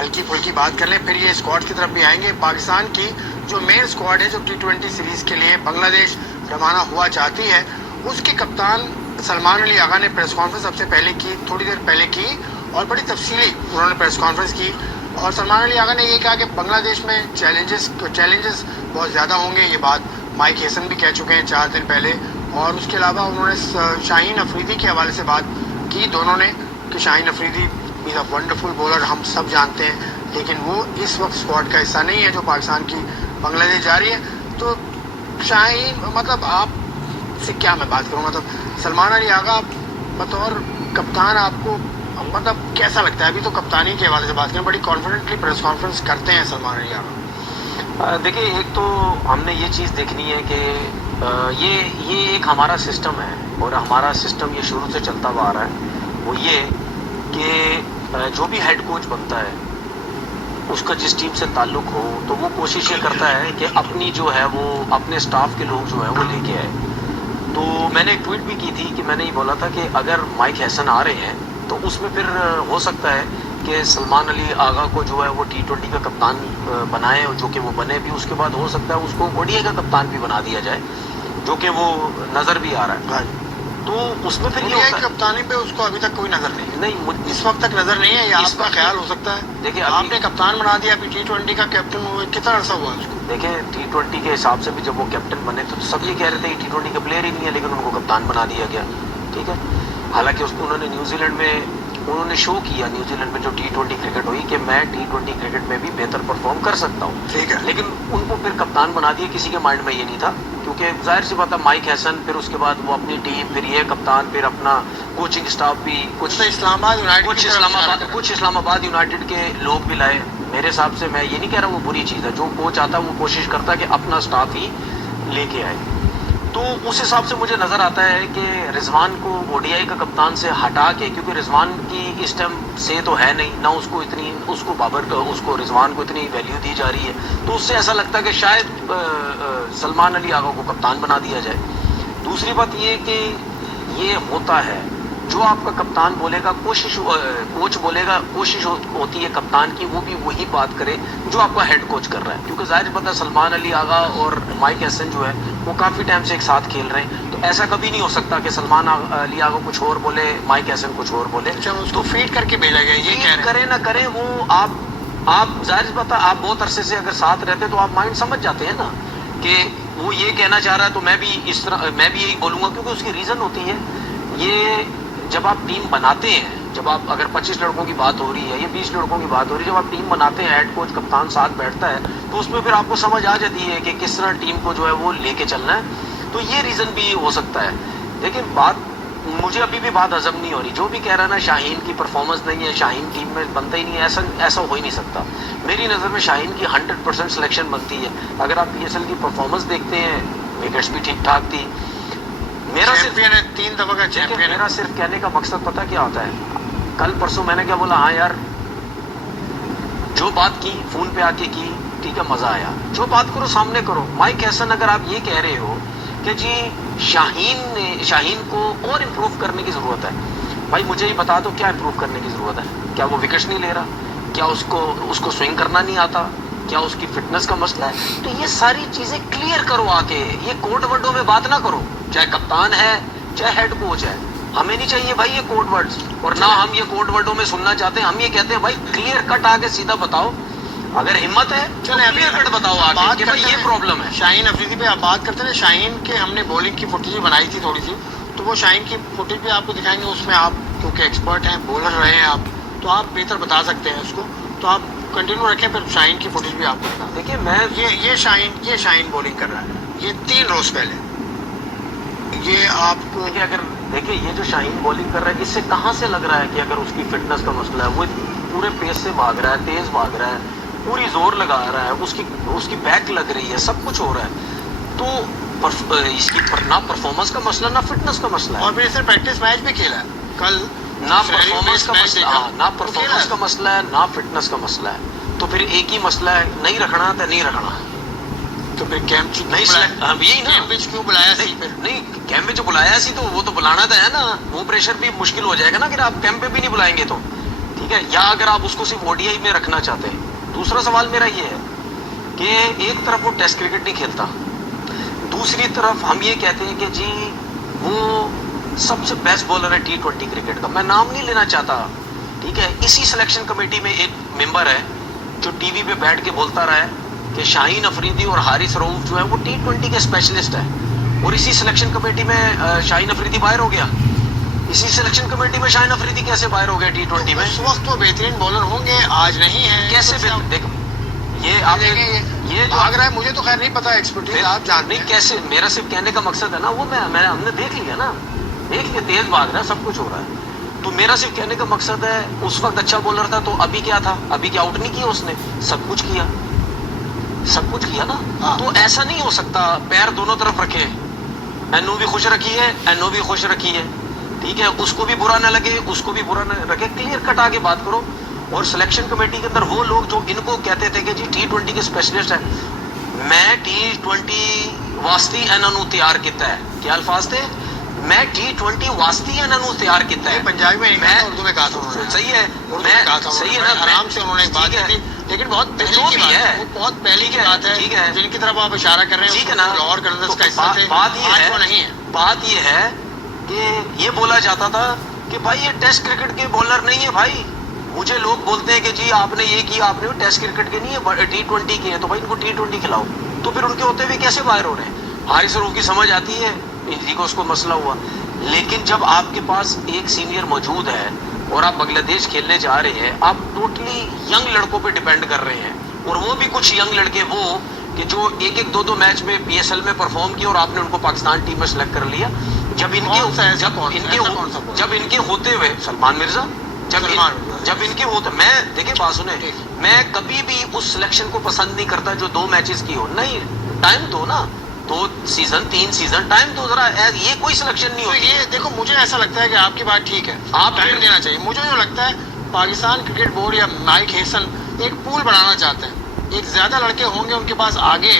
हल्की फुल्की बात कर लें, फिर ये स्क्वाड की तरफ भी आएंगे। पाकिस्तान की जो मेन स्क्वाड है जो T20 सीरीज़ के लिए बांग्लादेश रवाना हुआ चाहती है, उसके कप्तान सलमान अली आगा ने प्रेस कॉन्फ्रेंस सबसे पहले की, थोड़ी देर पहले की, और बड़ी तफसीली उन्होंने प्रेस कॉन्फ्रेंस की। और सलमान अली आगा ने ये कहा कि बांग्लादेश में चैलेंजेस बहुत ज़्यादा होंगे। ये बात माइक हेसन भी कह चुके हैं 4 दिन पहले। और उसके अलावा उन्होंने शाहीन अफरीदी के हवाले से बात की दोनों ने कि Shaheen Afridi is a wonderful bowler, हम सब जानते हैं, लेकिन वो इस वक्त स्क्वाड का हिस्सा नहीं है जो पाकिस्तान की बांग्लादेश जा रही है। तो शाहीन मतलब आप से क्या मैं बात करूँ, मतलब सलमान अली आगा बतौर कप्तान आपको मतलब कैसा लगता है? अभी तो कप्तानी के हवाले से बात करें, बड़ी कॉन्फिडेंटली प्रेस कॉन्फ्रेंस करते हैं सलमान अली आगा। देखिए, एक तो हमने ये चीज़ देखनी है कि ये एक हमारा सिस्टम है और हमारा सिस्टम ये शुरू से चलता हुआ आ रहा है। वो ये कि जो भी हेड कोच बनता है उसका जिस टीम से ताल्लुक़ हो तो वो कोशिश ये करता है कि अपनी जो है वो अपने स्टाफ के लोग जो है वो लेके आए। तो मैंने एक ट्वीट भी की थी कि मैंने ये बोला था कि अगर माइक हैसन आ रहे हैं तो उसमें फिर हो सकता है कि सलमान अली आगा को जो है वो T20 का कप्तान बनाए, जो कि वो बने भी। उसके बाद हो सकता है उसको ODI का कप्तान भी बना दिया जाए, जो कि वो नज़र भी आ रहा है। तो उसमें फिर ये होता है कप्तानी पे उसको अभी तक कोई नज़र नहीं नहीं इस वक्त तक नज़र नहीं है, या आपका ख्याल हो सकता है? देखिए, आपने कप्तान बना दिया, अभी T20 का कैप्टन हुए, कितना अर्सा हुआ उसको? देखिए, T20 के हिसाब से भी जब वो कैप्टन बने तो सब ये कह रहे थे T20 का प्लेयर ही नहीं है, लेकिन उनको कप्तान बना दिया गया। ठीक है, हालांकि उसको उन्होंने न्यूजीलैंड में उन्होंने शो किया, न्यूजीलैंड में जो T20 क्रिकेट हुई, कि मैं T20 क्रिकेट में भी बेहतर परफॉर्म कर सकता हूँ। ठीक है, लेकिन उनको फिर कप्तान बना दिया, किसी के माइंड में ये नहीं था, क्योंकि जाहिर सी बात है माइक हैसन, फिर उसके बाद वो अपनी टीम, फिर ये कप्तान, फिर अपना कोचिंग स्टाफ भी कुछ इस्लामाबाद यूनाइटेड के लोग भी लाए। मेरे हिसाब से, मैं ये नहीं कह रहा वो बुरी चीज़ है, जो कोच आता है वो कोशिश करता है कि अपना स्टाफ ही लेके आए। तो उस हिसाब से मुझे नज़र आता है कि रिजवान को ODI का कप्तान से हटा के, क्योंकि रिजवान की इस टाइम से तो है नहीं ना, उसको रिजवान को इतनी वैल्यू दी जा रही है, तो उससे ऐसा लगता है कि शायद सलमान अली आगा को कप्तान बना दिया जाए। दूसरी बात ये कि ये होता है, जो आपका कप्तान बोलेगा कोच बोलेगा, कोशिश होती है कप्तान की वो भी वही बात करे जो आपका हेड कोच कर रहा है, क्योंकि जाहिर पता है सलमान अली आगा और माइक हैसन जो है वो काफ़ी टाइम से एक साथ खेल रहे हैं। तो ऐसा कभी नहीं हो सकता कि सलमान अली आगा कुछ और बोले, माइक हैसन कुछ और बोले। अच्छा, उसको फीड करके भेजा गया, ये कह रहे हैं। करे ना करे वो, आप जाहिर पता, आप बहुत अरसे से अगर साथ रहते तो आप माइंड समझ जाते हैं ना कि वो ये कहना चाह रहा है, तो मैं भी यही बोलूँगा, क्योंकि उसकी रीज़न होती है। ये जब आप टीम बनाते हैं, जब आप अगर 25 लड़कों की बात हो रही है या 20 लड़कों की बात हो रही है, जब आप टीम बनाते हैं, हेड कोच कप्तान साथ बैठता है, तो उसमें फिर आपको समझ आ जाती है कि किस तरह टीम को जो है वो लेके चलना है। तो ये रीज़न भी हो सकता है। लेकिन मुझे अभी भी बात हजम नहीं हो रही, जो भी कह रहा है ना शाहीन की परफॉर्मेंस नहीं है, शाहीन टीम में बनता ही नहीं है, ऐसा हो ही नहीं सकता। मेरी नज़र में शाहीन की 100% सिलेक्शन बनती है। अगर आप PSL की परफॉर्मेंस देखते हैं, विकेट्स भी ठीक ठाक थी। मेरा सिर्फ 3 दफा का चैंपियन है। मेरा सिर्फ कहने का मकसद पता क्या होता है, कल परसों मैंने क्या बोला, हाँ यार जो बात की फ़ोन पे आके की, ठीक है, मज़ा आया। जो बात करो सामने करो। माइक हैसन, अगर आप ये कह रहे हो कि जी शाहीन को और इम्प्रूव करने की ज़रूरत है, भाई मुझे ही बता दो क्या इम्प्रूव करने की ज़रूरत है? क्या वो विकेट्स नहीं ले रहा? क्या उसको स्विंग करना नहीं आता? क्या उसकी फिटनेस का मसला है? तो ये सारी चीज़ें क्लियर करो आके, ये कोड वर्डों में बात ना करो। चाहे कप्तान है चाहे हेड कोच है, हमें नहीं चाहिए भाई ये कोड वर्ड्स, और ना हम ये कोड वर्डों में सुनना चाहते हैं। हम ये कहते हैं भाई क्लियर कट आके सीधा बताओ, अगर हिम्मत है तो क्लियर कट बताओ आके कि भाई ये प्रॉब्लम है। शाहीन अफरीदी पे आप बात करते हैं, शाहीन के हमने बॉलिंग की फुटेज बनाई थी थोड़ी सी, तो वो शाहीन की फुटेज भी आपको दिखाएंगे। उसमें आप क्योंकि एक्सपर्ट हैं, बॉलर रहे हैं आप, तो आप बेहतर बता सकते हैं उसको, तो आप कंटिन्यू रखें, फिर शाहीन की फुटेज भी आपको बता। देखिए, मैं ये शाहीन बॉलिंग कर रहा है, ये 3 रोज पहले। ये आपको देखिए ये जो शाहीन बॉलिंग कर रहा है, इससे कहाँ से लग रहा है कि अगर उसकी फिटनेस का मसला है? वो पूरे पेस से भाग रहा है, तेज भाग रहा है, पूरी जोर लगा रहा है, उसकी बैक लग रही है, सब कुछ हो रहा है। तो इसकी ना परफॉर्मेंस का मसला, ना फिटनेस का मसला है। और फिर इसने प्रैक्टिस मैच भी खेला कल, ना परफॉर्मेंस का मसला, ना परफॉर्मेंस का मसला है, ना फिटनेस का मसला है। तो फिर एक ही मसला है, नहीं रखना तो नहीं रखना। तो फिर कैंप नहीं, यही ना, कैंप क्यों बुलाया सी? फिर नहीं, कैंप में जो बुलाया सी तो वो तो बुलाना तो है ना, वो प्रेशर भी मुश्किल हो जाएगा ना, कि आप कैंप पे भी नहीं बुलाएंगे तो। ठीक ठीक है, या अगर आप उसको सिर्फ ओडीआई में रखना चाहते हैं। दूसरा सवाल मेरा ये है कि एक तरफ वो टेस्ट क्रिकेट नहीं खेलता, दूसरी तरफ हम ये कहते हैं कि जी वो सबसे बेस्ट बॉलर है T20 क्रिकेट का। मैं नाम नहीं लेना चाहता, ठीक है। इसी सिलेक्शन कमेटी में एक मेंबर है जो टीवी पे बैठ के बोलता रहा है कि शाहीन अफरीदी और हारिस रऊफ जो है वो T20 के स्पेशलिस्ट है, और इसी सिलेक्शन कमेटी में शाहीन अफरीदी बाहर हो गया। इसी सिलेक्शन कमेटी में शाहीन अफरीदी कैसे बाहर हो गया T20 में? उस वक्त वो बेहतरीन बॉलर होंगे, आज नहीं है। कैसे देखो, ये आप ये भाग रहा है, मुझे तो खैर नहीं पता, एक्सपर्टीज आप जानते हैं। कैसे, मेरा सिर्फ कहने का मकसद है ना, वो मैं हमने देख लिया ना, देख लिया, तेज भाग रहा है, सब कुछ हो रहा है। तो मेरा सिर्फ कहने का मकसद है, उस वक्त अच्छा बॉलर था, तो अभी क्या था? अभी क्या आउट नहीं किया उसने? सब कुछ किया, सब कुछ किया ना। तो ऐसा नहीं हो सकता, पैर दोनों तरफ रखे, एनो भी खुश रखी है, एनो भी खुश रखी है, ठीक है। उसको भी बुरा ना लगे, उसको भी बुरा ना लगे, क्लियर कट आके बात करो। और सिलेक्शन कमेटी के अंदर वो लोग जो इनको कहते थे कि जी T20 के स्पेशलिस्ट है, मैं T20 वास्ती एनानू तैयार किया है, क्या अल्फाज थे? मैं T20 वास्ती एनानू तैयार किया है। पंजाबी में नहीं, उर्दू में कहा था उन्होंने। सही है, मैं कहा था, सही है ना, आराम से उन्होंने बात की थी, लेकिन बहुत पहले की बात है, वो बहुत पहले की बात है, ठीक है, जिनकी तरफ आप इशारा कर रहे हैं, ठीक है ना। लाहौर कलंदर्स का हिस्सा थे, बात ये आज है, वो नहीं है। बात ये है कि ये बोला जाता था कि भाई ये टेस्ट क्रिकेट के बॉलर नहीं है भाई। मुझे लोग बोलते हैं कि जी आपने ये किया, आपने वो टेस्ट क्रिकेट के नहीं है, T20 के हैं, तो भाई इनको T20 खिलाओ। तो फिर उनके होते हुए कैसे बाहर हो रहे हैं? हारिस रऊफ की समझ आती है, इसी को उसको मसला हुआ। लेकिन जब आपके पास एक सीनियर मौजूद है और आप बांग्लादेश खेलने जा रहे हैं, आप टोटली यंग लड़कों पे डिपेंड कर रहे हैं, और वो भी कुछ यंग लड़के वो कि जो एक दो मैच में PSL में परफॉर्म किए और आपने उनको पाकिस्तान टीम में सेलेक्ट कर लिया। जब इनके होते हुए सलमान मिर्जा, जब इनके होते, मैं देखिए बात सुने, मैं कभी भी उस सिलेक्शन को पसंद नहीं करता जो 2 मैचेस की हो। नहीं, टाइम दो ना, 2 सीजन 3 सीजन टाइम दो जरा, ये कोई सिलेक्शन नहीं होती। ये देखो, मुझे ऐसा लगता है कि आपकी बात ठीक है, आप टाइम देना चाहिए। मुझे जो लगता है, पाकिस्तान क्रिकेट बोर्ड या माइक हेसन एक पूल बनाना चाहते हैं, एक ज्यादा लड़के होंगे उनके पास आगे,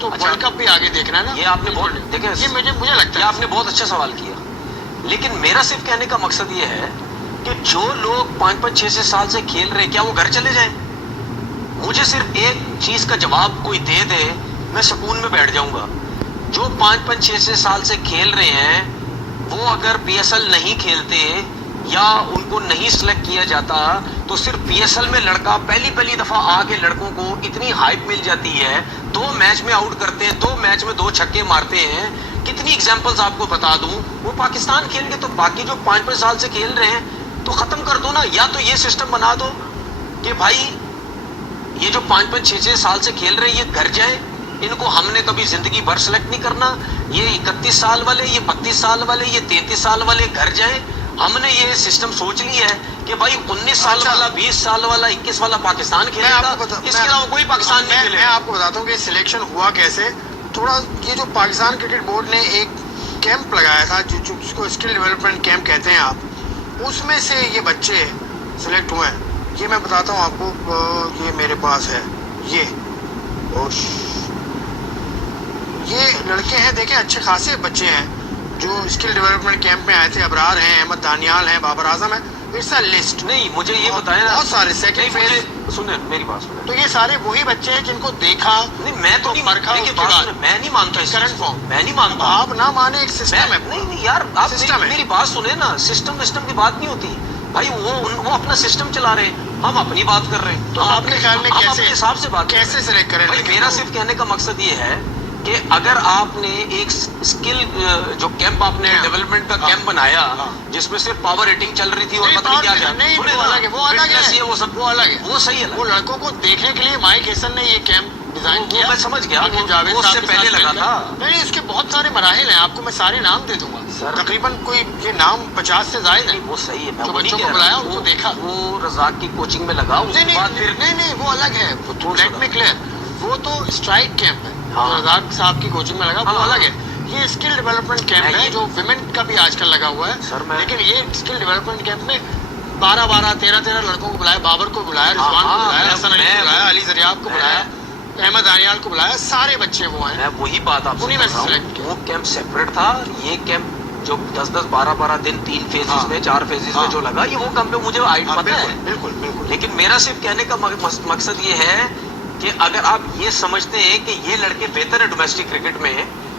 तो वर्ल्ड कप भी आगे देखना है ना। ये आपने बहुत देखे, ये मुझे लगता है आपने बहुत अच्छा सवाल किया, लेकिन मेरा सिर्फ कहने का मकसद ये है कि जो लोग 5-5 6-6 साल से खेल रहे हैं, क्या वो घर चले जाएं? मुझे सिर्फ एक चीज का जवाब कोई दे दे, मैं सुकून में बैठ जाऊंगा। जो 5-5 6-6 साल से खेल रहे हैं, वो अगर PSL नहीं खेलते या उनको नहीं सिलेक्ट किया जाता, तो सिर्फ PSL में लड़का पहली दफा आके लड़कों को इतनी हाइप मिल जाती है, 2 मैच में आउट करते हैं, 2 मैच में 2 छक्के मारते हैं। कितनी एग्जांपल्स आपको बता दूं, वो पाकिस्तान खेल के, तो बाकी जो 5-5 साल से खेल रहे हैं तो खत्म कर दो ना। या तो ये सिस्टम बना दो कि भाई ये जो 5-5 6-6 साल से खेल रहे हैं, ये घर जाए, इनको हमने कभी जिंदगी भर सेलेक्ट नहीं करना। ये 31 साल वाले, ये 32 साल वाले, ये 33 साल वाले घर जाए। हमने ये सिस्टम सोच लिया है कि भाई 19 साल वाला, 20 साल वाला, 21 वाला पाकिस्तान खेलेगा, इसके अलावा कोई पाकिस्तान नहीं खेलेगा। मैं आपको बताता हूँ कि सिलेक्शन हुआ कैसे। थोड़ा ये जो पाकिस्तान क्रिकेट बोर्ड ने एक कैंप लगाया था, जिसको स्किल डेवलपमेंट कैंप कहते हैं आप, उसमें से ये बच्चे सिलेक्ट हुए हैं। ये मैं बताता हूँ आपको, ये मेरे पास है, ये लड़के हैं, देखें, अच्छे खासे बच्चे हैं जो स्किल डेवलपमेंट कैंप में आए थे। अबरार हैं, अहमद दानियाल हैं, बाबर आजम है, इट्स अ लिस्ट। नहीं, मुझे ये बताया ना, बहुत सारे सेकंड फेज। सुने मेरी बात सुने, तो ये सारे वही बच्चे हैं जिनको देखा। नहीं, मैं तो नहीं परखा, मैं नहीं मानता इस करंट फॉर्म, मैं नहीं मानता। आप ना माने, एक सिस्टम है। नहीं यार, आप मेरी बात सुने ना, सिस्टम की बात नहीं होती भाई। वो अपना सिस्टम चला रहे हैं, हम अपनी बात कर रहे हैं। तो आपके ख्याल में कैसे हिसाब से बात कैसे सिलेक्ट करें? मेरा सिर्फ कहने का मकसद ये है कि अगर आपने एक स्किल जो कैंप आपने डेवलपमेंट का कैंप बनाया, जिसमें सिर्फ पावर रेटिंग चल रही थी और पता नहीं क्या नहीं, वो अलग है, वो अलग है, वो सब, वो अलग है, वो सही है। वो लड़कों को देखने के लिए माइक हेसन ने ये कैंप डिजाइन किया। मैं समझ गया, जावेद वो उससे पहले लगा था। नहीं, इसके बहुत सारे मराहिल हैं, आपको मैं सारे नाम दे दूंगा। तकरीबन कोई ये नाम 50 से ज्यादा है। वो सही है, जो बच्चों को बुलाया, उनको देखा, वो रज़ाक की कोचिंग में लगा, उसके बाद फिर नहीं, वो अलग है, लेट मी क्लियर, वो तो स्ट्राइक कैंप है। रज़ाक साहब की कोचिंग में लगा, वो अलग है। ये स्किल डेवलपमेंट कैंप है जो विमेन का भी आजकल लगा हुआ है। लेकिन ये स्किल डेवलपमेंट कैंप में 12-12, 13-13 लड़कों को बुलाया, बाबर को बुलाया, रिजवान को बुलाया, हसन अली को बुलाया, अली जरियाब को बुलाया, अहमद दानियाल को बुलाया, सारे बच्चे वो हैं। मैं वही बात आपसे उन्हीं में से सेलेक्ट किया। वो कैंप सेपरेट था, ये कैंप जो 10-10, 12-12 दिन 3 फेजेस हाँ, में 4 फेजेस हाँ, में जो लगा, ये वो कम पे मुझे हाँ, पता है। बिल्कुल बिल्कुल। लेकिन मेरा सिर्फ कहने का मकसद ये है कि अगर आप ये समझते हैं कि ये लड़के बेहतर है डोमेस्टिक क्रिकेट में,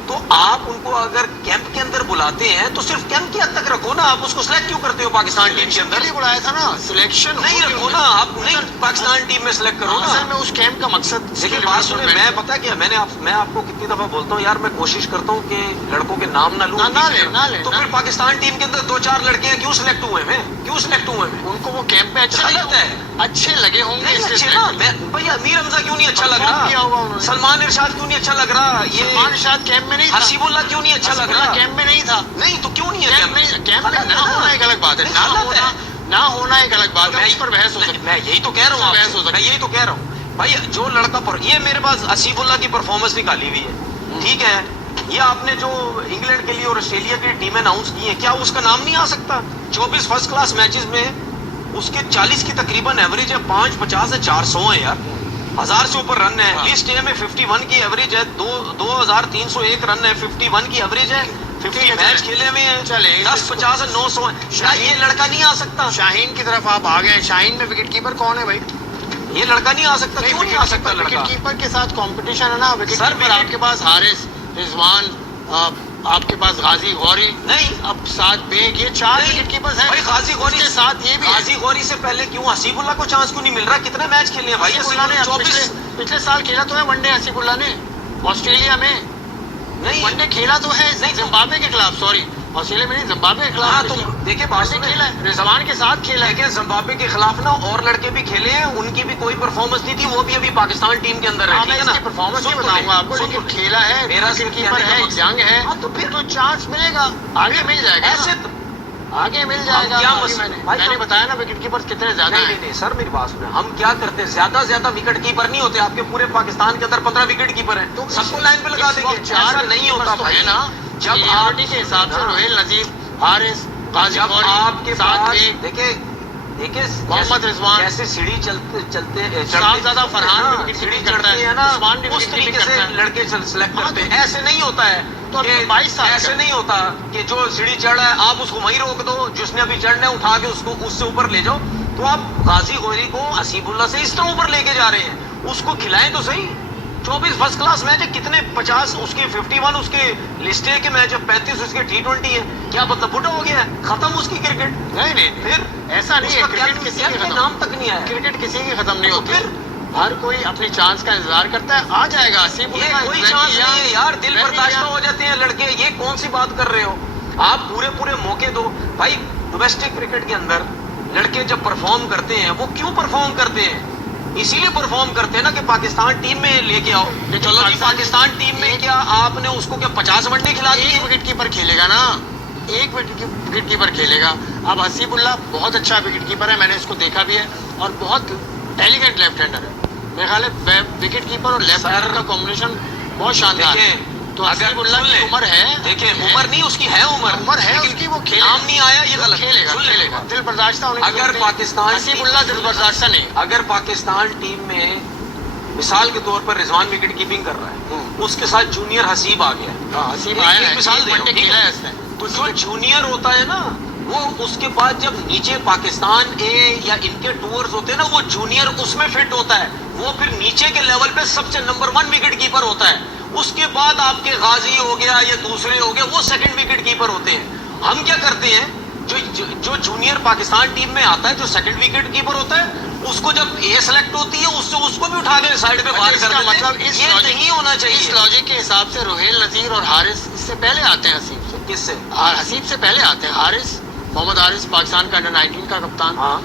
तो आप उनको अगर कैंप के अंदर बुलाते हैं तो सिर्फ कैंप के हद तक रखो ना। आप उसको सिलेक्ट क्यों करते हो पाकिस्तान टीम के सिलेक्शन के अंदर? लिए बुलाया था ना, सिलेक्शन नहीं रखो ना, आप नहीं पाकिस्तान टीम में सिलेक्ट करो ना। असल में उस कैंप का मकसद देखिए बात सुने, मैं पता क्या, मैं आपको कितनी दफा बोलता हूँ यार, मैं कोशिश करता हूँ कि लड़कों के नाम ना लूं, ना ले, तो फिर पाकिस्तान टीम के अंदर 2-4 लड़के क्यों सिलेक्ट हुए हैं? क्यों सिलेक्ट हुए हैं? उनको वो कैंप में अच्छे गलत है। अच्छे लगे होंगे नहीं इसलिए अच्छे select ना, किए। मैं भैया अमीर हमजा क्यों नहीं अच्छा लग Perform किया होगा रहा? उन्होंने। सलमान इरशाद क्यों नहीं अच्छा लग रहा? ये सलमान शायद कैंप में नहीं था, हसीबुल्लाह क्यों नहीं अच्छा लग हसीबुल्लाह रहा? कैंप में नहीं था। नहीं तो क्यों नहीं है कैंप में गलत ना है ना। होना एक अलग बात है, नहीं, ना गलत होना है। ना होना एक अलग बात है, मैं उस पर बहस हो सकती है। मैं यही तो कह रहा हूँ बहस हो आपसे, सकती मैं है। यही तो कह रहा हूँ भाई, जो लड़का पर ये मेरे पास हसीबुल्लाह की परफॉर्मेंस निकाली हुई है, ठीक है, ये आपने जो इंग्लैंड के लिए और ऑस्ट्रेलिया की टीम अनाउंस की है, क्या उसका नाम नहीं आ सकता? 24 फर्स्ट क्लास मैचेस में उसके 40 की तकरीबन एवरेज है, 550 है, 400 है यार, 1000 से ऊपर रन है। हाँ। लिस्ट ए में 51 की एवरेज है, 2301 रन है, 51 की एवरेज है, 50 मैच खेले हुए हैं, चले 10, 50 है, 900 है। क्या ये लड़का नहीं आ सकता? शाहीन की तरफ आप आ गए, शाहीन में विकेट कीपर कौन है भाई? ये लड़का नहीं आ सकता, क्यों नहीं आ सकता विकेट लड़का? कीपर के साथ कंपटीशन है ना, विकेट सर, कीपर आपके पास हारिस, रिजवान, आपके पास गाजी गौरी, नहीं अब साथ बेग, ये 4 नहीं। विकेट कीपर्स हैं। भाई गाजी गौरी के साथ ये भी है। गाजी गौरी से पहले क्यों हसीबुल्लाह को चांस क्यों नहीं मिल रहा? कितने मैच खेले हैं भाई हसीबुल्लाह ने हसीबुल्लाह? पिछले 24 पिछले साल खेला तो है वनडे, हसीबुल्लाह ने ऑस्ट्रेलिया में नहीं वनडे खेला तो है, नहीं, जिम्बाब्वे के खिलाफ, सॉरी ऑस्ट्रेलिया में नहीं, जिम्बाब्वे के खिलाफ। हाँ, तो देखिए बात वनडे सुने। खेला है, रिजवान के साथ खेला है। देखिए जिम्बाब्वे के खिलाफ ना और लड़के भी खेले हैं, उनकी भी कोई परफॉर्मेंस नहीं थी, वो भी अभी पाकिस्तान टीम के अंदर है, हाँ, ठीक मैं है ना? इसकी परफॉर्मेंस सुन नहीं तो ले, बताऊंगा आपको, सुन लेकिन तो ले। खेला है, मेरा विकेट सिर्फ कीपर कहने का है, मकसद- यंग है, हाँ, तो फिर तो चांस मिलेगा, आगे मिल जाएगा ऐसे ना। आगे मिल जाएगा। क्या आगे मसला- भाई, मैंने हम- बताया ना विकेट कीपर कितने ज्यादा नहीं हैं। नहीं नहीं सर, मेरी बात सुने, हम क्या करते हैं, ज्यादा से ज्यादा विकेट कीपर नहीं होते आपके पूरे पाकिस्तान के अंदर 15 विकेट कीपर हैं, तो सबको लाइन पे लगा इस देंगे। वक्त 4 ऐसा नहीं होता तो भाई है ना, जब seniority के हिसाब से रोहिल नजीर, हारिस, गाजी जब गौरी, आपके साथ पास बेग, देखिए देखिए मोहम्मद रिजवान, कैसे सीढ़ी चलते चलते शाहजादा फरहान भी विकेट सीढ़ी कीपिंग करता चढ़ती है, है ना, उस्मान भी उस विकेट तरीके कीपिंग से करता है। लड़के सिलेक्ट हाँ, करते हैं। ऐसे नहीं होता है तो अब कि 22 साल ऐसे का। नहीं होता कि जो सीढ़ी चढ़ रहा है आप उसको वहीं रोक दो, जिसने अभी चढ़ना है उठा के उसको उससे ऊपर ले जाओ। तो आप गाजी गौरी को हसीबुल्लाह से इस तरह ऊपर लेके जा रहे हैं, उसको खिलाएं तो सही। 24 फर्स्ट क्लास मैच है, कितने 50 उसके 51 उसके लिस्ट ए के मैच है, 35 उसके T20 है, क्या मतलब बुढ़ा हो गया है, खत्म उसकी क्रिकेट? नहीं नहीं फिर ऐसा नहीं है, उसका क्रिकेट कैप्टन किसी के के नाम तक नहीं आया। क्रिकेट किसी की खत्म नहीं तो होती, फिर? हर कोई अपनी चांस का इंतजार करता है, आ जाएगा। ये कोई चांस नहीं है यार, दिल बर्दाश्त हो जाते हैं लड़के, ये कौन सी बात कर रहे हो आप? पूरे पूरे मौके दो भाई। डोमेस्टिक क्रिकेट के अंदर लड़के जब परफॉर्म करते हैं, वो क्यों परफॉर्म करते हैं? इसीलिए परफॉर्म करते हैं ना कि पाकिस्तान टीम में लेके आओ। चलो जी, पाकिस्तान टीम में क्या आपने उसको क्या 50 वनडे खिला दिए? एक विकेट कीपर खेलेगा ना, एक विकेट कीपर खेलेगा। अब हसीबुल्लाह बहुत अच्छा विकेट कीपर है, मैंने इसको देखा भी है, और बहुत एलिगेंट लेफ्ट हैंडर है। मेरे ख्याल है विकेट कीपर और लेफ्ट हैंडर का कॉम्बिनेशन बहुत शानदार है। तो हसीबुल्लाह की उम्र है, देखिए उम्र नहीं उसकी है, उम्र है उसकी, वो खेलेगा। नाम नहीं आया ये गलत। खेलेगा सुन ले। खेलेगा, दिल बर्दाश्त होने की अगर जरूरत नहीं। पाकिस्तान हसीबुल्लाह दिल बर्दाश्त नहीं। अगर पाकिस्तान टीम में मिसाल के तौर पर रिजवान विकेट कीपिंग कर रहा है, उसके साथ जूनियर हसीब आ गया, हसीब एक- आया एक है, मिसाल एक दे रहा वनडे हूं, ठीक खेला है? है इसने। तो जो जूनियर होता है ना, वो उसके बाद जब नीचे पाकिस्तान ए या इनके टूर्स होते हैं ना, वो जूनियर उसमें फिट होता है, वो फिर नीचे के लेवल पे सबसे नंबर 1 विकेट कीपर होता है। उसके बाद आपके गाजी हो गया या दूसरे हो गए, वो सेकंड विकेट कीपर होते हैं। हम क्या करते हैं, जो जूनियर पाकिस्तान टीम में आता है, जो सेकंड विकेट कीपर होता है, उसको जब ए सेलेक्ट होती है, उससे उसको भी उठा के साइड पे बाहर कर देते हैं। मतलब ये नहीं होना चाहिए। इस लॉजिक के हिसाब से रोहिल नजीर और हारिस इससे पहले आते हैं हसीब से। किससे? हसीब से पहले आते हैं हारिस, मोहम्मद हारिस पाकिस्तान का अंडर 19 का कप्तान, हाँ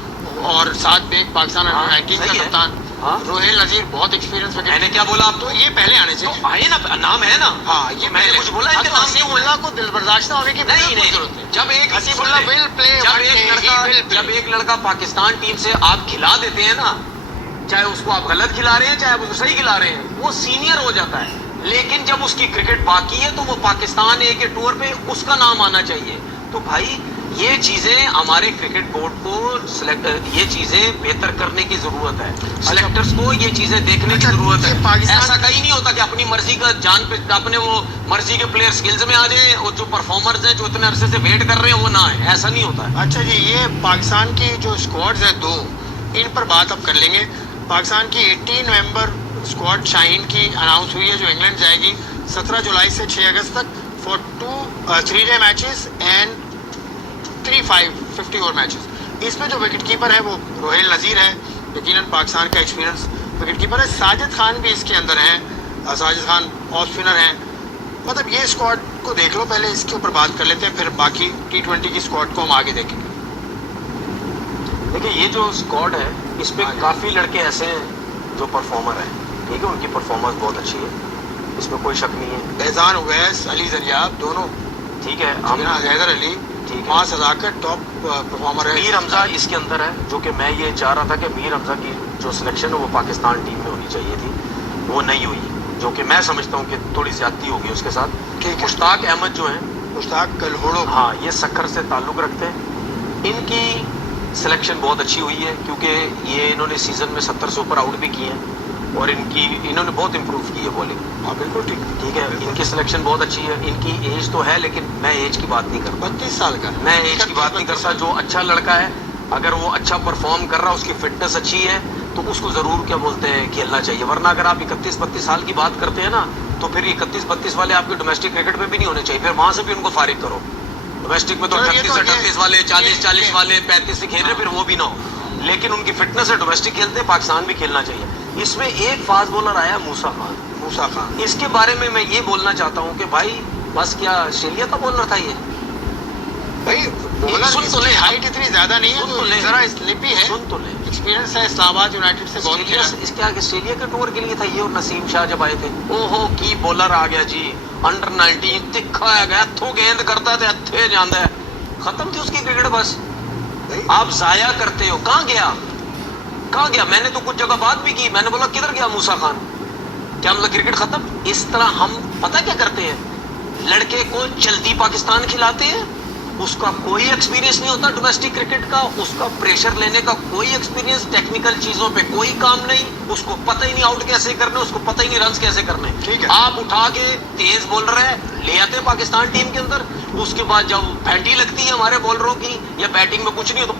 और साद बेग पाकिस्तान अंडर 19 का सही है। कप्तान, हाँ। रोहिल नजीर बहुत एक्सपीरियंस विकेट। मैंने क्या बोला आपको? तो ये पहले आने तो चाहिए। आए ना, नाम है ना। हाँ, ये मैंने पहले कुछ बोला इनके तो नाम क्यों है? हसीबुल्लाह को दिल बर्दाश्त होने की नहीं बिल्कुल नहीं, जरूरत है। जब एक हसीबुल्लाह will play जब one एक day, लड़का he will play। जब एक लड़का पाकिस्तान टीम से आप खिला देते हैं ना, चाहे उसको आप गलत खिला रहे हैं चाहे आप उसको सही खिला रहे हैं, वो सीनियर हो जाता है। लेकिन जब उसकी क्रिकेट बाकी है तो वो पाकिस्तान ए के टूर पे उसका नाम आना चाहिए। तो भाई ये चीजें हमारे क्रिकेट बोर्ड को ये चीजें बेहतर करने की जरूरत है। सिलेक्टर्स को ये चीजें देखने की जरूरत है। ऐसा कहीं नहीं होता कि अपनी मर्जी का जान पे अपने वो मर्जी के प्लेयर स्किल्स में आ जाए और जो परफॉर्मर्स हैं जो इतने अरसे से वेट कर रहे हैं वो ना है, ऐसा नहीं होता है। अच्छा जी, ये पाकिस्तान की जो स्क्वाड्स है दो, इन पर बात अब कर लेंगे। पाकिस्तान की 18 मेंबर स्क्वाड शाहीन की अनाउंस हुई है जो इंग्लैंड जाएगी 17 जुलाई से 6 अगस्त तक फॉर 3-day मैचेस एंड 50 और मैचेस। इसमें जो विकेट कीपर है वो रोहेल नज़ीर है, यकीनन पाकिस्तान का एक्सपीरियंस विकेट कीपर है। साजिद खान भी इसके अंदर हैं, साजिद खान ऑफ स्पिनर हैं। मतलब ये स्क्वाड को देख लो, पहले इसके ऊपर बात कर लेते हैं, फिर बाकी T20 की स्क्वाड को हम आगे देखेंगे। देखिए ये जो स्क्वाड है इसमें काफ़ी लड़के ऐसे हैं जो परफॉर्मर हैं, ठीक है, उनकी परफॉर्मेंस बहुत अच्छी है, इसमें कोई शक नहीं है। एहसान उवैस, अली जरियाब दोनों ठीक है, हम हैदर अली, ठीक है, मां सदाकत टॉप परफॉर्मर है। मीर हमजा इसके अंदर है, जो कि मैं ये चाह रहा था कि मीर हमजा की जो सिलेक्शन है वो पाकिस्तान टीम में होनी चाहिए थी, वो नहीं हुई, जो कि मैं समझता हूँ कि थोड़ी ज्यादती होगी उसके साथ। ठीक है। मुश्ताक अहमद जो है, मुश्ताक कलहोड़ो, हाँ, ये सक्खर से ताल्लुक़ रखते हैं। इनकी सिलेक्शन बहुत अच्छी हुई है क्योंकि ये इन्होंने सीज़न में 70 से ऊपर आउट भी किए हैं और इन्होंने बहुत इंप्रूव की है बॉलिंग। हाँ बिल्कुल ठीक है, इनकी सिलेक्शन बहुत अच्छी है। इनकी एज तो है लेकिन मैं एज की बात नहीं करता, 32 साल का, मैं एज की बात नहीं करता। जो अच्छा लड़का है अगर वो अच्छा परफॉर्म कर रहा है, उसकी फिटनेस अच्छी है, तो उसको ज़रूर क्या बोलते हैं खेलना चाहिए। वरना अगर आप 31-32 साल की बात करते हैं ना, तो फिर 31-32 वाले आपके डोमेस्टिक क्रिकेट में भी नहीं होने चाहिए, फिर वहाँ से भी उनको फारिग करो। डोमेस्टिक में तो 38-38 वाले, 40-40 वाले, 35 से खेल रहे, फिर वो भी ना हो, लेकिन उनकी फिटनेस है, डोमेस्टिक खेलते हैं, पाकिस्तान भी खेलना चाहिए। इसमें एक फास्ट बॉलर आया मूसा खान, इसके बारे में मैं ये बोलना चाहता हूँ कि भाई बस क्या ऑस्ट्रेलिया का बॉलर था ये भाई, बॉलर सुन तो ले, हाइट इतनी ज्यादा नहीं है, सुन तो ले, जरा स्लिपी है, सुन तो ले, एक्सपीरियंस है, इस्लामाबाद यूनाइटेड से बहुत खेला। इसके आगे ऑस्ट्रेलिया के टूर के लिए था ये, और नसीम शाह जब आए थे, ओहो की बॉलर आ गया जी, अंडर 19 तिखा है गया, हथों गेंद करता है, हथे जाता है, खत्म थी उसकी क्रिकेट बस। आप जाया करते हो, कहाँ गया? मैंने तो कुछ जगह बात भी की, मैंने बोला किधर गया मूसा खान, क्या मतलब क्रिकेट खत्म? इस तरह हम पता क्या करते हैं, लड़के को चलती पाकिस्तान खिलाते हैं, उसका कोई एक्सपीरियंस नहीं होता डोमेस्टिक क्रिकेट का, उसका प्रेशर लेने का कोई एक्सपीरियंस, टेक्निकल चीजों पे कोई काम नहीं, उसको पता ही नहीं आउट कैसे करने, उसको पता ही नहीं रन कैसे करने। ठीक है, आप उठा के तेज बॉलर है ले आते पाकिस्तान टीम के अंदर, उसके बाद जब फैंटी लगती है हमारे बॉलरों की या बैटिंग में कुछ नहीं हो तो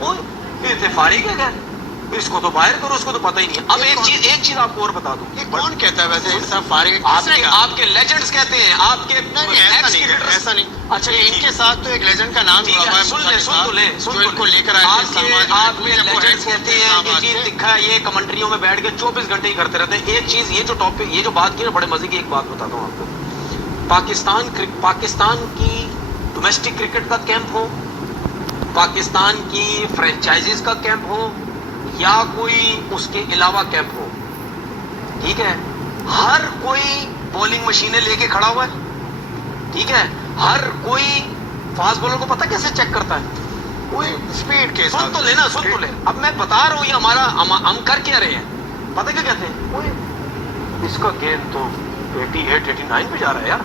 फिर फारिग है क्या, इसको तो बाहर करो, उसको तो पता ही नहीं। अब एक चीज आपको और बता दूं, ये कौन कहता है वैसे सब फारिग? आपके लेजेंड्स कहते हैं, आपके ऐसा नहीं। अच्छा, इनके साथ तो एक लेजेंड का नाम जुड़ा हुआ है, सुन इनको लेकर आए आपके लेजेंड्स कहते हैं कि जी दिखा ये कमेंट्रियों में बैठ के 24 घंटे ही करते रहते हैं। एक चीज, ये जो टॉपिक, ये जो बात की ना, बड़े मजे की एक बात बताता हूँ आपको। पाकिस्तान की डोमेस्टिक क्रिकेट का कैंप हो, पाकिस्तान की फ्रेंचाइजीज का कैंप हो या कोई उसके अलावा कैंप हो, ठीक है, हर कोई बॉलिंग मशीनें लेके खड़ा हुआ है, ठीक है, हर कोई फास्ट बॉलर को पता कैसे चेक करता है, कोई स्पीड के सुन तो लेना, सुन तो ले। अब मैं बता रहा हूँ ये हमारा हम कर क्या रहे हैं, पता क्या कहते हैं, इसका गेंद तो 88-89 पे जा रहा है यार,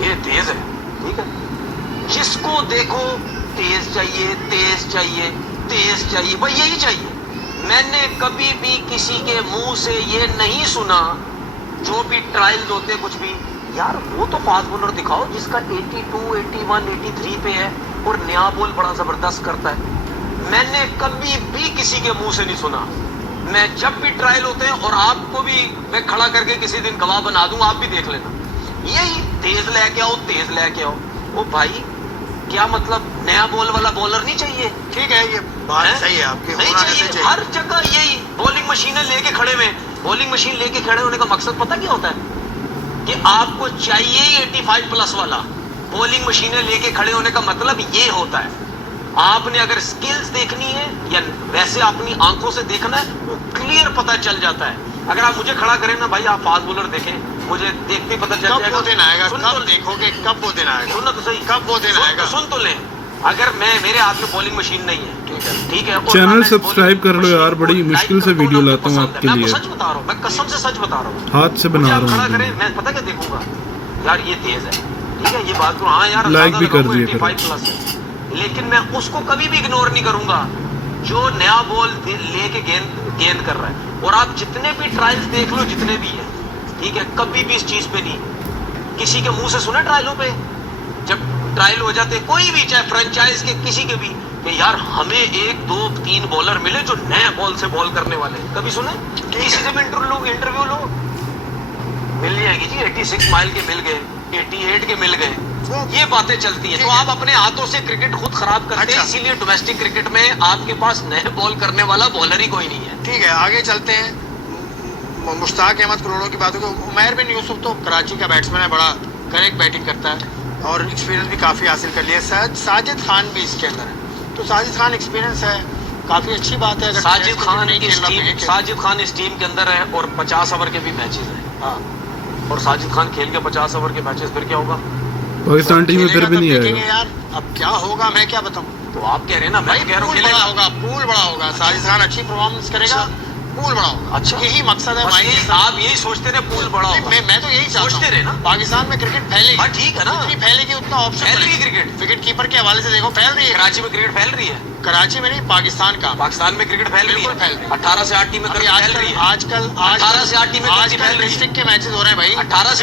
ये तेज है, ठीक है, जिसको देखो तेज चाहिए, तेज चाहिए, तेज चाहिए, भाई यही चाहिए। मैंने कभी भी किसी के मुंह से ये नहीं सुना, जो भी ट्रायल्स होते कुछ भी, यार वो तो फास्ट बॉलर दिखाओ जिसका 82, 81, 83 पे है और नया बॉल बड़ा जबरदस्त करता है। मैंने कभी भी किसी के मुंह से नहीं सुना। मैं जब भी ट्रायल होते हैं, और आपको भी मैं खड़ा करके किसी दिन गवाह बना दूंगा, आप भी देख लेना, यही तेज लेके आओ, तेज लेके आओ। ओ भाई क्या मतलब नया बॉल वाला बॉलर नहीं चाहिए? ठीक है, ये बात सही है आपकी, नहीं चाहिए। हर जगह यही बॉलिंग मशीनें लेके खड़े में, बॉलिंग मशीन लेके खड़े होने का मकसद पता क्या होता है, कि आपको चाहिए 85 प्लस वाला। बॉलिंग मशीनें लेके खड़े होने का मतलब ये होता है, आपने अगर स्किल्स देखनी है या वैसे अपनी आंखों से देखना है, वो क्लियर पता चल जाता है। अगर आप मुझे खड़ा करें ना भाई, आप फास्ट बॉलर देखें, मुझे देखते पता चल जाएगा। कब वो दिन आएगा, कब देखोगे, कब वो दिन आएगा? सुनो तो सही, कब वो दिन आएगा? सुन तो ले, अगर मेरे हाथ में बॉलिंग मशीन नहीं है, ठीक है, चैनल सब्सक्राइब कर लो यार, बड़ी मुश्किल से वीडियो लाता हूँ आपके लिए, सच बता रहा हूँ, मैं कसम से सच बता रहा हूँ, हाथ से बना रहा हूँ। मैं पता क्या देखूंगा, यार ये तेज है, ठीक है, ये बात तो हाँ यार लाइक भी कर दिए, लेकिन मैं उसको कभी भी इग्नोर नहीं करूंगा जो नया बॉल लेके गेंद कर रहा है। और आप जितने भी ट्रायल्स देख लो, जितने भी है, ठीक है, कभी भी इस चीज पे नहीं, किसी के मुंह से सुना ट्रायलों पे, जब ट्रायल हो जाते कोई भी, चाहे फ्रेंचाइज के किसी के भी, कि यार हमें 1 2 3 बॉलर मिले जो नए बॉल से बॉल करने वाले, कभी सुने? किसी से भी इंटरव्यू लो, मिल जाएगी जी। 86 माइल के मिल गए, 88 के मिल गए, ये बातें चलती है। तो आप अपने हाथों से क्रिकेट खुद खराब करते हैं, इसीलिए डोमेस्टिक क्रिकेट में आपके पास नए बॉल करने वाला बॉलर ही कोई नहीं है। ठीक है, आगे चलते हैं। मुश्ताक अहमद करोड़ों की बात हो, उमैर बिन यूसुफ तो कराची का बैट्समैन है, बड़ा करेक्ट बैटिंग करता है और एक्सपीरियंस भी काफ़ी हासिल कर लिया। साजिद खान भी इसके अंदर है, तो साजिद खान एक्सपीरियंस है, काफ़ी अच्छी बात है। साजिद खान इस टीम के अंदर है और 50 ओवर के भी मैचेस हैं। हाँ, और साजिद खान खेल के 50 ओवर के मैचेस, फिर क्या होगा? पाकिस्तान टीम में फिर भी नहीं आएगा यार। अब क्या होगा मैं क्या बताऊं? तो आप कह रहे हैं ना, मैं कह रहा हूँ बड़ा होगा, पूल बड़ा होगा। साजिद खान अच्छी परफॉर्मेंस करेगा, पूल बड़ा होगा। अच्छा, यही मकसद है भाई। आप यही सोचते रहे पूल बड़ा होगा? मैं तो यही सोचते रहे ना, पाकिस्तान में क्रिकेट फैलेगी। ठीक है ना, जितनी फैलेगी उतना ऑप्शन फैल रही है क्रिकेट। विकेट कीपर के हवाले से देखो, फैल रही है कराची में क्रिकेट फैल रही है। कराची में नहीं, पाकिस्तान में क्रिकेट फैल रही है। 18 से 8 टीमें फैल रही है। आजकल 18 से 8 टीमें फैल रही है। डिस्ट्रिक्ट के मैचेस हो रहे हैं भाई। 18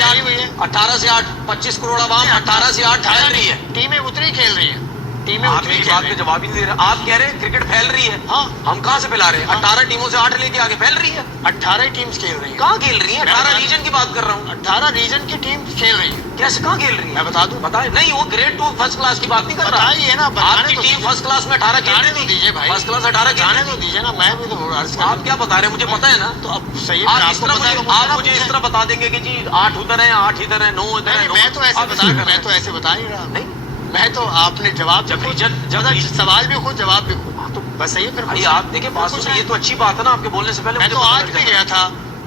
से 8 25 करोड़ आवाम 18 से 8 फैल रही है। टीमें उतनी खेल रही है, टीमें आप उतनी मेरी खेल बात रही पे है। जवाब ही नहीं दे रहे। आप कह रहे हैं क्रिकेट फैल रही है, हाँ, हम कहाँ से फैला रहे हैं? हाँ। 18 टीमों से 8 लेके आगे फैल रही है। 18 टीम्स खेल रही है। कहाँ खेल रही है? 18 रीजन की बात कर रहा हूँ। 18 रीजन की टीम खेल रही है। कैसे, कहाँ खेल रही है? मैं बता दूं, बताए नहीं, वो ग्रेड 2 फर्स्ट क्लास की बात नहीं कर रहा। बताइए ना, आपकी टीम फर्स्ट क्लास में 18 जाने तो दीजिए भाई, फर्स्ट क्लास 18 जाने तो दीजिए ना। मैं भी तो अर्ज कर, आप क्या बता रहे हैं? मुझे पता है ना। तो अब सही है, आप मुझे इस तरह बता देंगे कि जी 8 उधर है, 8 इधर है, 9 इधर है। मैं तो ऐसे बता नहीं रहा। नहीं, मैं तो आपने जवाब जब सवाल भी खुद, जवाब भी खुद, तो बस सही है। फिर भाई आप देखिए, बात सुनिए, ये तो अच्छी बात है ना। आपके बोलने से पहले मैं तो आज भी गया था,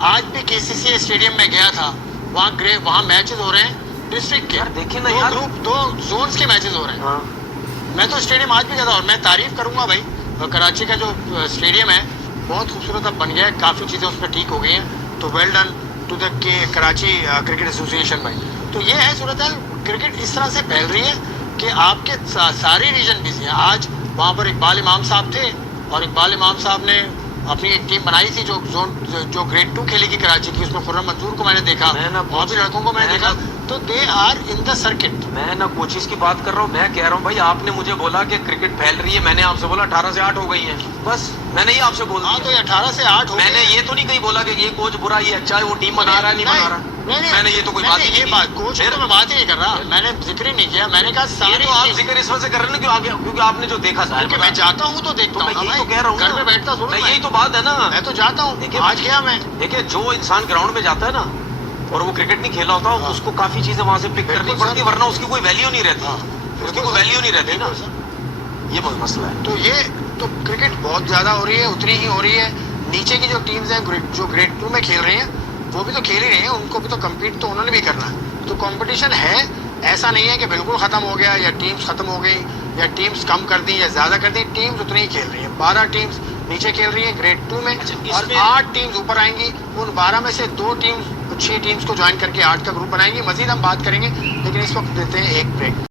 आज भी KCCA स्टेडियम में गया था। वहाँ मैचेस हो रहे हैं डिस्ट्रिक्ट के। देखिए ना यार, ग्रुप 2 जोन्स के मैचेस हो रहे हैं। हाँ। मैं तो स्टेडियम आज भी गया था और मैं तारीफ करूंगा भाई। कराची का जो स्टेडियम है बहुत खूबसूरत अब बन गया है, काफ़ी चीज़ें उस पर ठीक हो गई हैं। तो well done to the Karachi cricket association भाई। तो ये है सूरत हाल, क्रिकेट इस तरह से फैल रही है कि आपके सारे रीजन बिजी हैं। आज वहाँ पर इकबाल इमाम साहब थे और इकबाल इमाम साहब ने अपनी एक टीम बनाई थी जो ग्रेड 2 खेलेगी कराची की। उसमें खुर्रम मंजूर को मैंने देखा, वहाँ भी लड़कों को मैंने देखा। तो they are in the circuit. मैं ना कोचिज की बात कर रहा हूँ, मैं कह रहा हूँ भाई, आपने मुझे बोला कि क्रिकेट फैल रही है, मैंने आपसे बोला 18 से 8 हो गई है, बस मैंने ही आपसे बोला। हाँ, तो 18 से 8 हो गई। मैंने ये तो नहीं कहीं बोला कि ये कोच बुरा, ये अच्छा है, वो टीम बना रहा है, नहीं बना रहा। मैंने ये तो कोई बात नहीं, ये बात कोच की तो मैं बात ही नहीं कर रहा, मैंने जिक्र ही नहीं किया। मैंने कहा सारे तो आप जिक्र इस वजह से कर रहे हैं क्योंकि आपने जो देखा था, क्योंकि मैं जाता हूँ तो देखता हूँ। यही तो कह रहा हूँ, घर में बैठता थोड़ा, यही तो बात है ना। मैं तो जाता हूँ, आज गया मैं। देखिए, जो इंसान ग्राउंड में जाता है ना और वो क्रिकेट नहीं खेला होता, उसको काफी चीजें वहां से पिक करनी पड़ती, वरना उसकी कोई वैल्यू नहीं रहती। उसकी कोई वैल्यू नहीं रहती ना, ये बहुत मसला है। तो ये तो क्रिकेट बहुत ज्यादा हो रही है, उतनी ही हो रही है। नीचे की जो टीम्स हैं जो ग्रेड 2 में खेल रही हैं, वो भी तो खेल ही रही हैं, उनको भी तो कम्पीट तो उन्होंने भी करना है। तो कंपटीशन है, ऐसा नहीं है कि बिल्कुल ख़त्म हो गया या टीम्स ख़त्म हो गई या टीम्स कम कर दी या ज़्यादा कर दी। टीम्स उतनी ही खेल रही हैं। 12 टीम्स नीचे खेल रही हैं ग्रेड 2 में, और 8 टीम्स ऊपर आएंगी। उन 12 में से 6 टीम्स को ज्वाइन करके 8 का ग्रुप बनाएंगी। मजीद हम बात करेंगे, लेकिन इस वक्त देते हैं एक ब्रेक।